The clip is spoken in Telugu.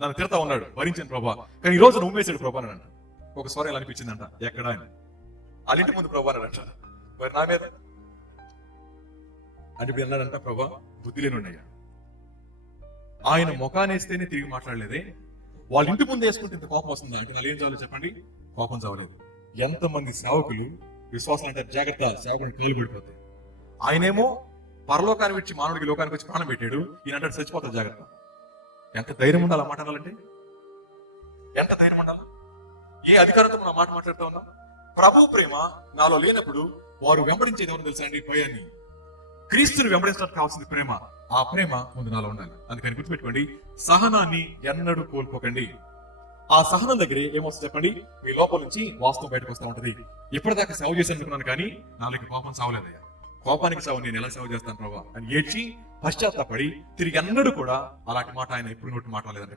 నన్ను తిడతా ఉన్నాడు, భరించాను ప్రభా, కానీ ఈ రోజు ఉమ్మేశాడు ప్రభా అని అంట. ఒక స్వరం ఇలా అనిపించిందంట, ఎక్కడా అని. వాళ్ళ ఇంటి ముందు ప్రభా అని అంట. మరి నా మీద అంటే ఇప్పుడు అన్నాడంట, ప్రభా బుద్ధి లేనున్నాయ్యా, ఆయన ముఖానేస్తేనే తిరిగి మాట్లాడలేదే, వాళ్ళ ఇంటి ముందు వేసుకుంటే ఇంత కోపం వస్తుందా అంటే వాళ్ళు ఏం చావాలి చెప్పండి? కోపం చావలేదు. ఎంతమంది సేవకులు విశ్వాసం అంటే జాగ్రత్త, సేవకుని కాలు పడిపోతాయి. ఆయనేమో పరలోకాన్ని విడిచి మానవుడికి లోకానికి వచ్చి ప్రాణం పెట్టాడు, ఈయన అంటే చచ్చిపోతాడు జాగ్రత్త. ఎంత ధైర్యం ఉండాలి ఆ మాట అనాలంటే? ఎంత ధైర్యం ఉండాలి? ఏ అధికారంతో మనం మాట మాట్లాడుతూ ఉన్నాం? ప్రభు ప్రేమ నాలో లేనప్పుడు వారు వెంబడించేది ఎవరు తెలుసా అండి? భయాన్ని. క్రీస్తుని వెంబడించడానికి కావాల్సింది ప్రేమ. ఆ ప్రేమ ముందు నాలో ఉండాలి. అందుకని గుర్తుపెట్టుకోండి, సహనాన్ని ఎన్నడూ కోల్పోకండి. ఆ సహనం దగ్గరే ఏమొస్తుంది చెప్పండి? మీ లోపల నుంచి వాస్తవం బయటకు వస్తూ ఉంటది. ఇప్పటిదాకా సేవ చేసి అనుకున్నాను కానీ నాలోకి కోపం సావలేదయ్యా, కోపానికి సాగు నేను ఎలా సేవ చేస్తాను ప్రభా అని ఏడ్చి పశ్చాత్తాపడి తిరిగి అన్నడు కూడా అలాంటి మాట ఆయన ఎప్పుడు నోటి మాట్లాడలేదంట.